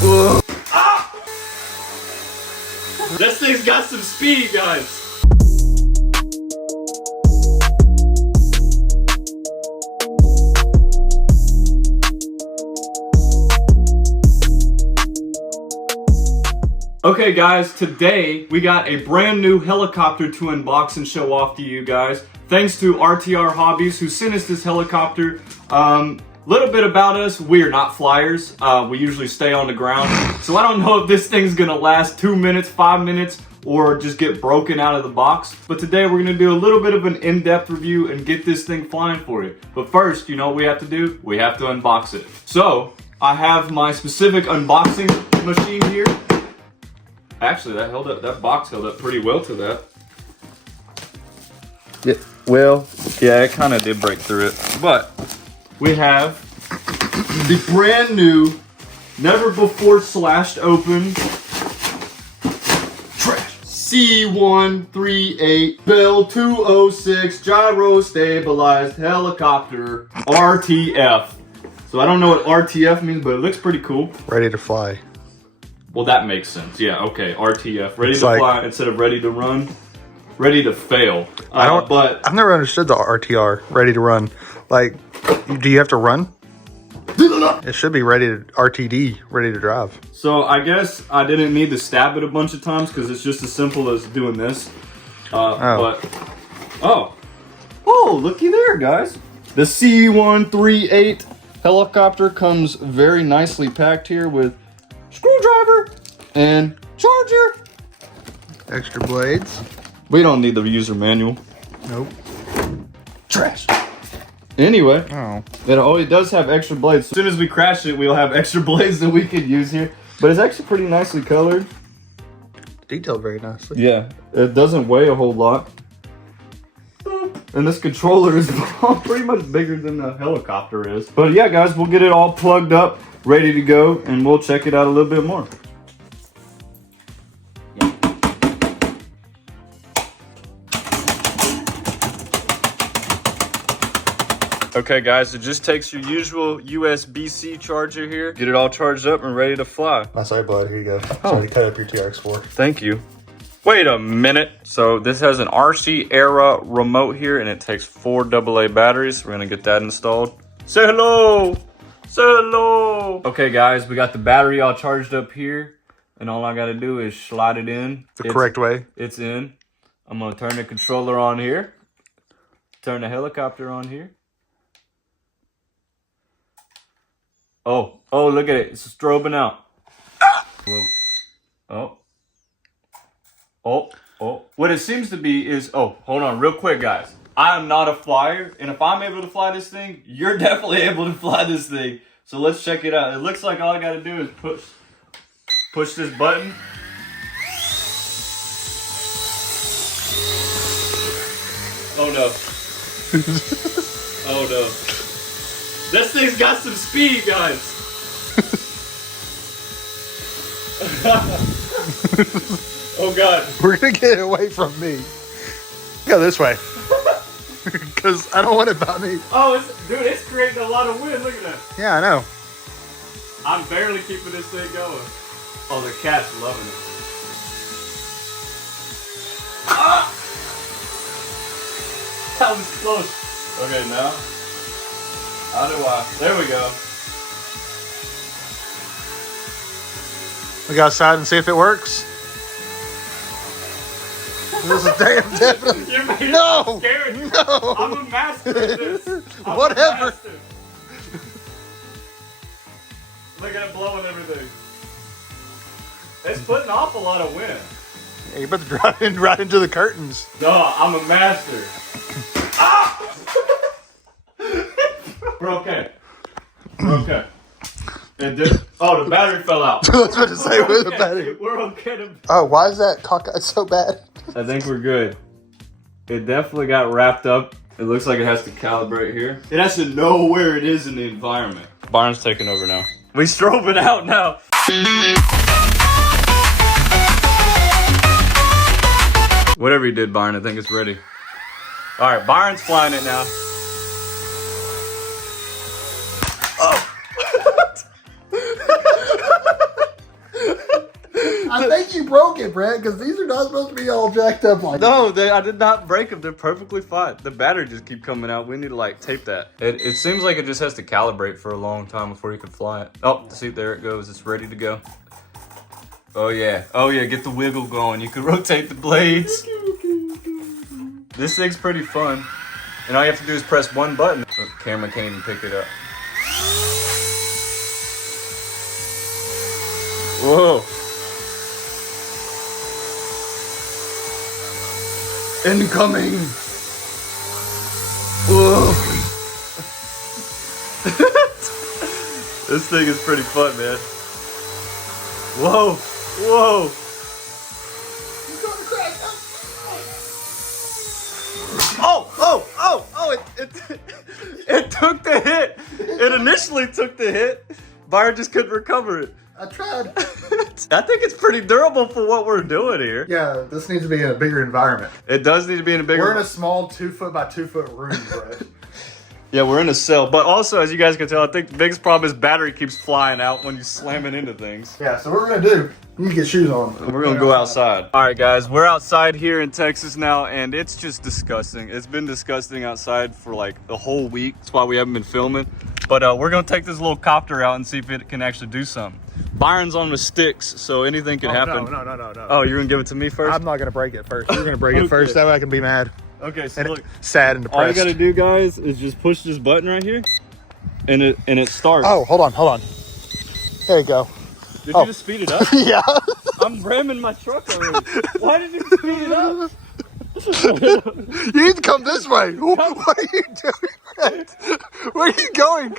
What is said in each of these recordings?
Ah! This thing's got some speed, guys. Okay guys, today we got a brand new helicopter to unbox and show off to you guys. Thanks to RTRHobbies who sent us this helicopter. Little bit about us, we are not flyers. We usually stay on the ground. So I don't know if this thing's gonna last 2 minutes, 5 minutes, or just get broken out of the box. But today we're gonna do a little bit of an in-depth review and get this thing flying for you. But first, you know what we have to do? We have to unbox it. So I have my specific unboxing machine here. Actually, that box held up pretty well to that. Yeah, well, yeah, it kind of did break through it. But we have the brand new, never before slashed open trash C138 Bell 206 gyro stabilized helicopter RTF. So I don't know what RTF means, but it looks pretty cool. Ready to fly. Well, that makes sense. Yeah, okay, RTF. Ready to fly instead of ready to run. Ready to fail. But I've never understood the RTR, ready to run. Like, do you have to run? It should be ready to RTD, ready to drive. So I guess I didn't need to stab it a bunch of times because it's just as simple as doing this. Oh, looky there, guys. The C138 helicopter comes very nicely packed here with screwdriver and charger. Extra blades. We don't need the user manual. Nope. Trash. Anyway, it does have extra blades. As soon as we crash it, we'll have extra blades that we could use here. But it's actually pretty nicely colored. Detailed very nicely. Yeah, it doesn't weigh a whole lot. And this controller is pretty much bigger than the helicopter is. But yeah, guys, we'll get it all plugged up, ready to go, and we'll check it out a little bit more. Okay guys, it just takes your usual USB-C charger here. Get it all charged up and ready to fly. Oh, sorry, bud. Here you go. Sorry to cut up your TRX4. Thank you. Wait a minute. So this has an RC era remote here and it takes 4 AA batteries. We're gonna get that installed. Say hello. Say hello. Okay guys, we got the battery all charged up here. And all I gotta do is slide it in. The correct way. It's in. I'm gonna turn the controller on here. Turn the helicopter on here. Oh, look at it. It's strobing out. What it seems to be is, hold on real quick, guys. I am not a flyer, and if I'm able to fly this thing, you're definitely able to fly this thing. So let's check it out. It looks like all I gotta do is push this button. Oh no. Oh no. This thing's got some speed, guys. Oh god. We're gonna get it away from me. Go this way. Because I don't want it by me. Oh, it's creating a lot of wind. Look at that. Yeah, I know. I'm barely keeping this thing going. Oh, the cat's loving it. Ah! That was close. Okay, now. How do I? There we go. We go outside and see if it works. This is definitely. You're making No! me scared. No! I'm a master of this. Whatever. Look at it blowing everything. It's putting off a lot of wind. Yeah, you're about to drive right into the curtains. No, I'm a master. Ah! We're okay. We're okay. Oh, the battery fell out. I was about to say, where's the battery? We're okay. Oh, why is that cockeyed so bad? I think we're good. It definitely got wrapped up. It looks like it has to calibrate here. It has to know where it is in the environment. Barnes taking over now. We strobing out now. Whatever you did, Byron, I think it's ready. All right, Byron's flying it now. I think you broke it, Brett, because these are not supposed to be all jacked up like No, I did not break them. They're perfectly fine. The battery just keep coming out. We need to like tape that. It seems like it just has to calibrate for a long time before you can fly it. Oh, see, there it goes. It's ready to go. Oh yeah, get the wiggle going. You can rotate the blades. This thing's pretty fun. And all you have to do is press one button. The camera can't even pick it up. Whoa. Incoming. Whoa. This thing is pretty fun, man. Whoa. Whoa. It took the hit. It initially took the hit. Byron just couldn't recover it. I tried. I think it's pretty durable for what we're doing here. Yeah, this needs to be in a bigger environment. It does need to be in a bigger... We're in a small 2 foot by 2 foot room, Brett. Yeah, we're in a cell. But also, as you guys can tell, I think the biggest problem is battery keeps flying out when you slam it into things. Yeah, so what we're going to do, you need to get shoes on. We're going to go outside. All right, guys, we're outside here in Texas now, and it's just disgusting. It's been disgusting outside for like the whole week. That's why we haven't been filming. But we're going to take this little copter out and see if it can actually do something. Byron's on the sticks, so anything can happen. No. Oh, you're going to give it to me first? I'm not going to break it first. You're going to break it first. That way I can be mad. Okay, so look. Sad and depressed. All you got to do, guys, is just push this button right here, and it starts. Oh, hold on. There you go. Did you just speed it up? Yeah. I'm ramming my truck already. Why did you speed it up? You need to come this way. What are you doing? Where are you going?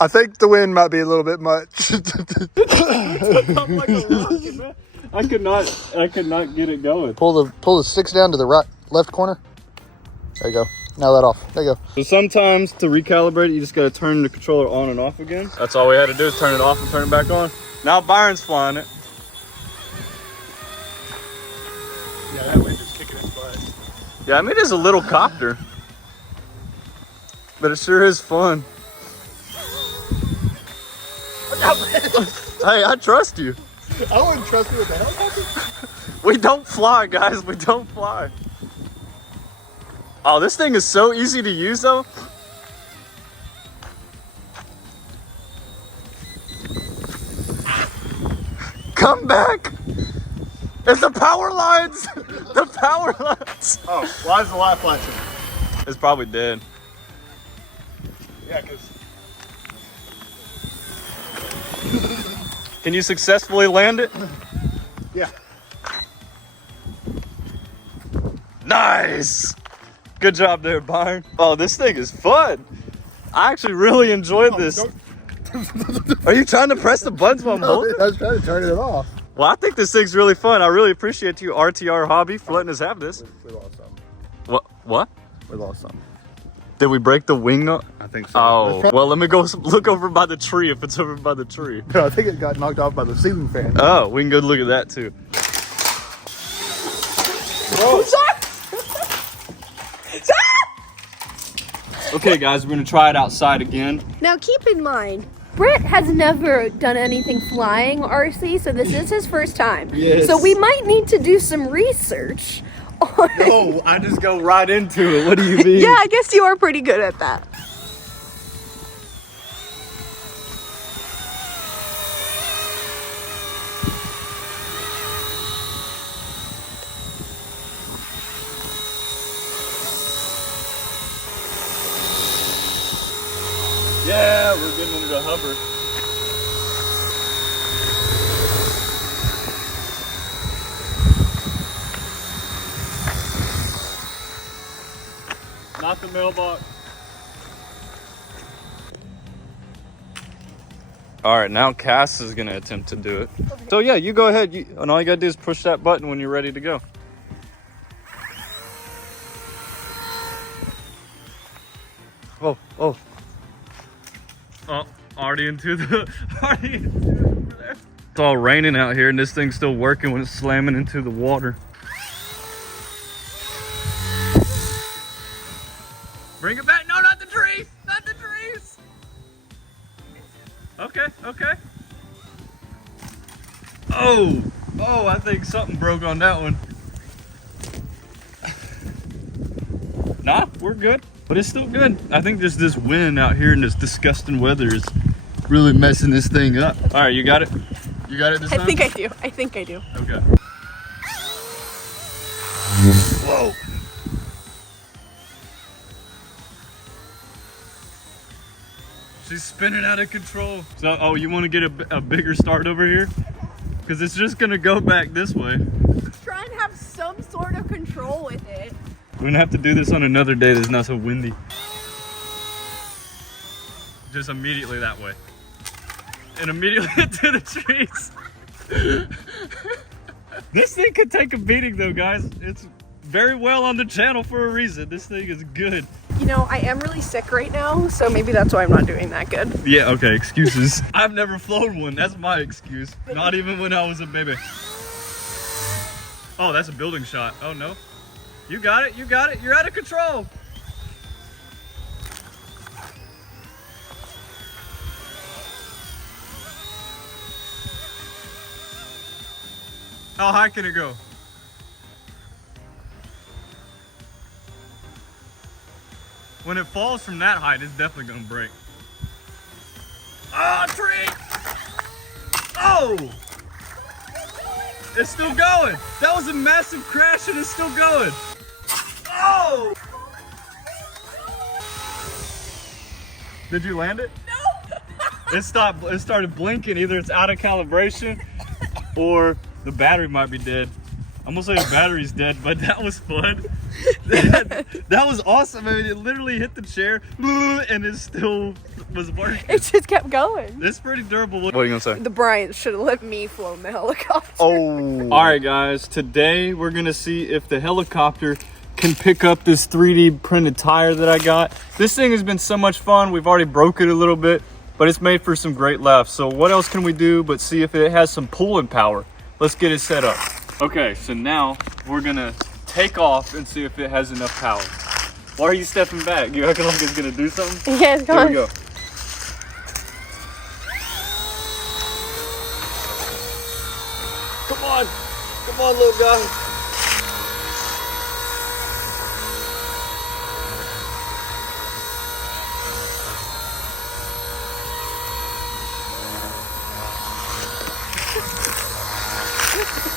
I think the wind might be a little bit much. I'm like a rocket, man. I could not get it going. Pull the sticks down to the left corner. There you go. Now let off. There you go. So sometimes to recalibrate it, you just gotta turn the controller on and off again. That's all we had to do is turn it off and turn it back on. Now Byron's flying it. Yeah, that wind is kicking its butt. Yeah, I mean, it is a little copter, but it sure is fun. Hey, I trust you. I wouldn't trust you with the helicopter. We don't fly, guys. We don't fly. Oh, this thing is so easy to use, though. Come back. It's the power lines. The power lines. Oh, why is the light flashing? It's probably dead. Yeah, because... Can you successfully land it? Yeah. Nice. Good job there, Byron. Oh, this thing is fun. I actually really enjoyed this. Are you trying to press the buttons while I'm holding it? I was trying to turn it off. Well, I think this thing's really fun. I really appreciate you, RTRHobby, for letting us have this. We lost some. What? We lost some. Did we break the wing? I think so. Oh, well, let me go look over by the tree if it's over by the tree. No, I think it got knocked off by the ceiling fan. Oh, we can go look at that too. Okay, guys, we're gonna try it outside again. Now keep in mind, Brett has never done anything flying RC, so this is his first time. Yes. So we might need to do some research on... Oh, I just go right into it. What do you mean? Yeah, I guess you are pretty good at that. Yeah, we're getting into the hover. Not the mailbox. All right, now Cass is gonna attempt to do it. So yeah, you go ahead, and all you gotta do is push that button when you're ready to go. Oh, already into the there. It's all raining out here, and this thing's still working when it's slamming into the water. Bring it back. No, not the trees. Not the trees. Okay, okay. Oh, I think something broke on that one. Nah, we're good, but it's still good. I think just this wind out here and this disgusting weather is really messing this thing up. All right, you got it? You got it this time? I think I do. I think I do. Okay. Whoa. She's spinning out of control. So, oh, you want to get a bigger start over here? Because it's just going to go back this way. Try and have some sort of control with it. We're going to have to do this on another day that's not so windy. Just immediately that way. And immediately to the trees. This thing could take a beating though, guys. It's very well on the channel for a reason. This thing is good. You know, I am really sick right now, so maybe that's why I'm not doing that good. Yeah, okay, excuses. I've never flown one. That's my excuse. Not even when I was a baby. Oh, that's a building shot. Oh no. You got it, you got it. You're out of control. How high can it go? When it falls from that height, it's definitely gonna break. Ah, tree! Oh! It's still going! That was a massive crash and it's still going! Oh! Did you land it? No! It started blinking. Either it's out of calibration or the battery might be dead. I'm gonna say the battery's dead, but that was fun. That was awesome. I mean, it literally hit the chair and it still was working. It just kept going. It's pretty durable. What are you gonna say? The Bryants should have let me float the helicopter. Oh. All right, guys. Today we're gonna see if the helicopter can pick up this 3D printed tire that I got. This thing has been so much fun. We've already broke it a little bit, but it's made for some great laughs. So what else can we do but see if it has some pulling power? Let's get it set up. Okay, so now we're gonna take off and see if it has enough power. Why are you stepping back? You acting like it's gonna do something? Yeah, it's Here going. we go. Come on, little guy.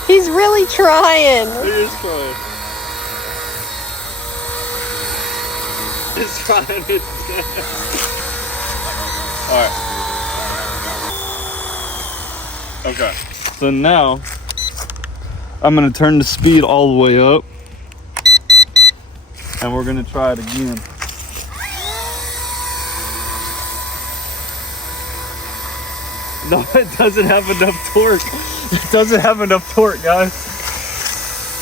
He's really trying. He is trying. It's trying its best. Alright. Okay. So now, I'm going to turn the speed all the way up. And we're going to try it again. No, it doesn't have enough torque. It doesn't have enough torque, guys.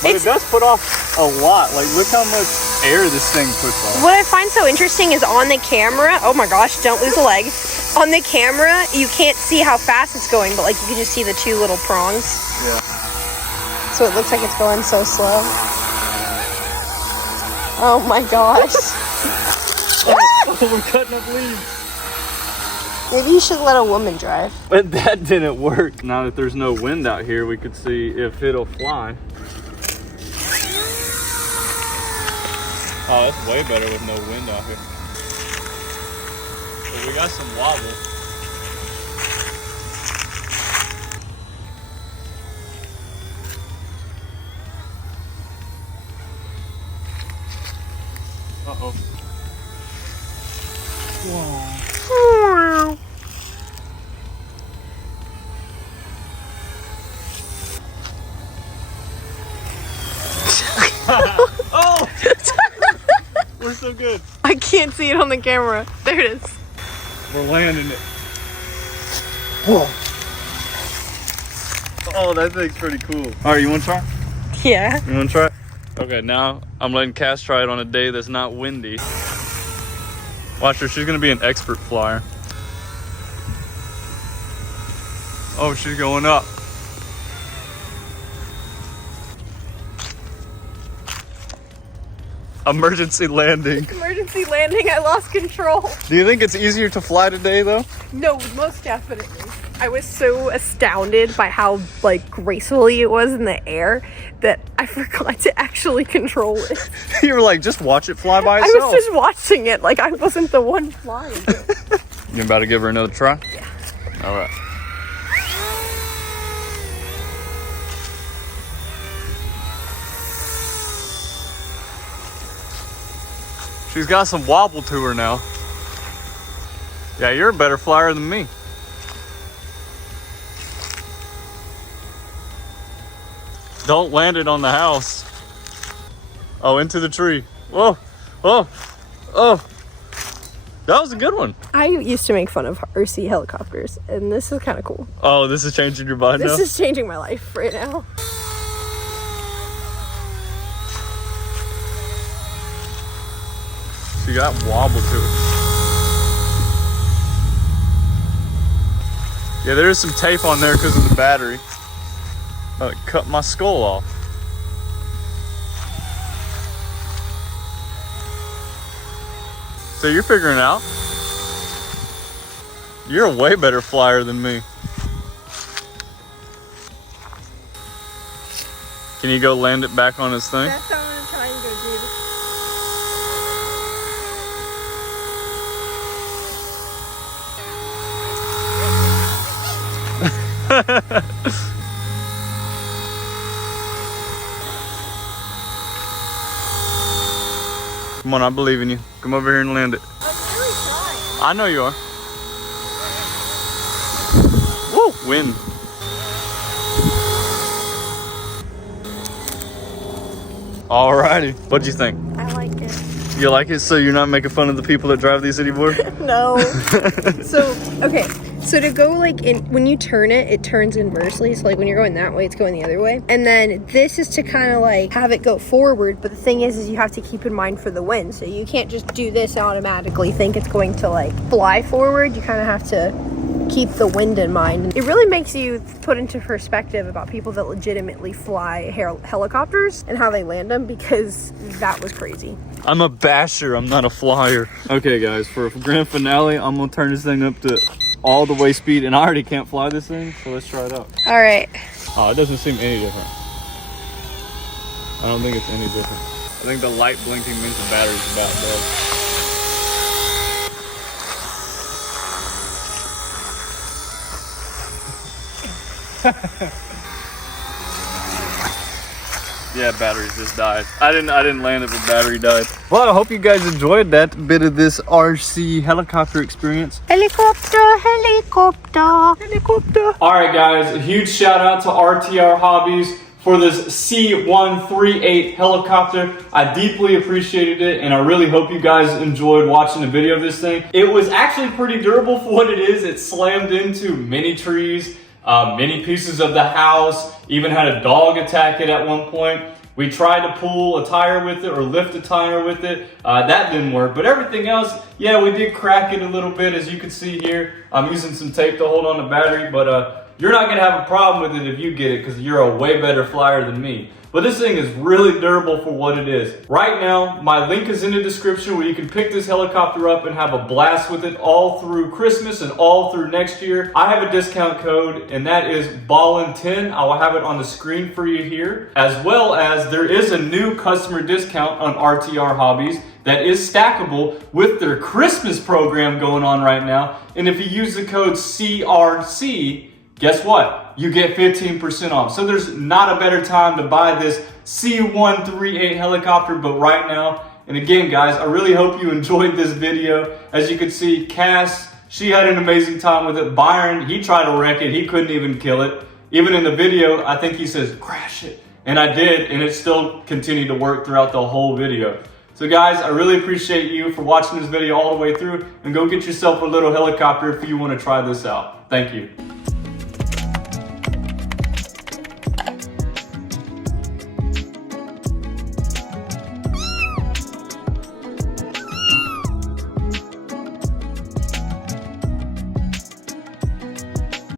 But it does put off a lot. Like, look how much air this thing puts off. What I find so interesting is on the camera, oh my gosh, don't lose a leg. On the camera, you can't see how fast it's going, but like you can just see the two little prongs. Yeah. So it looks like it's going so slow. Oh my gosh. Oh, we're cutting up leaves. Maybe you should let a woman drive. But that didn't work. Now that there's no wind out here, we could see if it'll fly. Oh, that's way better with no wind out here. But we got some wobble. Uh-oh. Whoa. Oh! We're so good. I can't see it on the camera. There it is. We're landing it. Whoa. Oh, that thing's pretty cool. All right, you want to try? Yeah. You want to try it? Okay, now I'm letting Cass try it on a day that's not windy. Watch her, she's gonna be an expert flyer. Oh, she's going up. Emergency landing. Emergency landing, I lost control. Do you think it's easier to fly today though? No, most definitely. I was so astounded by how like gracefully it was in the air that I forgot to actually control it. You were like, just watch it fly by I itself. was just watching it like I wasn't the one flying it. You about to give her another try? Yeah. All right. She's got some wobble to her now. Yeah, you're a better flyer than me. Don't land it on the house. Oh, into the tree. Whoa, whoa, oh. That was a good one. I used to make fun of RC helicopters, and this is kind of cool. Oh, this is changing your mind now? This is changing my life right now. She got wobble to it. Yeah, there is some tape on there because of the battery. Oh, it cut my skull off. So you're figuring it out. You're a way better flyer than me. Can you go land it back on his thing? That's what I'm gonna try and go do. Come on, I believe in you. Come over here and land it. I'm really trying. I know you are. Woo! Wind. Alrighty. What'd you think? I like it. You like it? So you're not making fun of the people that drive these anymore? No. So, okay. So to go like in, when you turn it, it turns inversely. So like when you're going that way, it's going the other way. And then this is to kind of like have it go forward. But the thing is you have to keep in mind for the wind. So you can't just do this and automatically think it's going to like fly forward. You kind of have to keep the wind in mind. It really makes you put into perspective about people that legitimately fly helicopters and how they land them, because that was crazy. I'm a basher. I'm not a flyer. Okay, guys, for a grand finale, I'm going to turn this thing up to all the way speed, and I already can't fly this thing, so let's try it out. All right. Oh, it doesn't seem any different. I don't think it's any different. I think the light blinking means the battery's about dead. Yeah, batteries just died. I didn't land it, but battery died. Well, I hope you guys enjoyed that bit of this RC helicopter experience. Helicopter, helicopter, helicopter. All right, guys, a huge shout out to RTRHobbies for this C138 helicopter. I deeply appreciated it, and I really hope you guys enjoyed watching the video of this thing. It was actually pretty durable for what it is. It slammed into many trees, many pieces of the house, even had a dog attack it at one point. We tried to pull a tire with it or lift a tire with it. That didn't work, but everything else, yeah, we did crack it a little bit, as you can see here. I'm using some tape to hold on the battery, but you're not gonna have a problem with it if you get it, because you're a way better flyer than me. But this thing is really durable for what it is. Right now, my link is in the description where you can pick this helicopter up and have a blast with it all through Christmas and all through next year. I have a discount code, and that is BALLIN10. I will have it on the screen for you here, as well as there is a new customer discount on RTRHobbies that is stackable with their Christmas program going on right now. And if you use the code CRC, guess what? You get 15% off. So there's not a better time to buy this C138 helicopter, but right now. And again, guys, I really hope you enjoyed this video. As you can see, Cass, she had an amazing time with it. Byron, he tried to wreck it. He couldn't even kill it. Even in the video, I think he says, crash it. And I did, and it still continued to work throughout the whole video. So guys, I really appreciate you for watching this video all the way through, and go get yourself a little helicopter if you want to try this out. Thank you.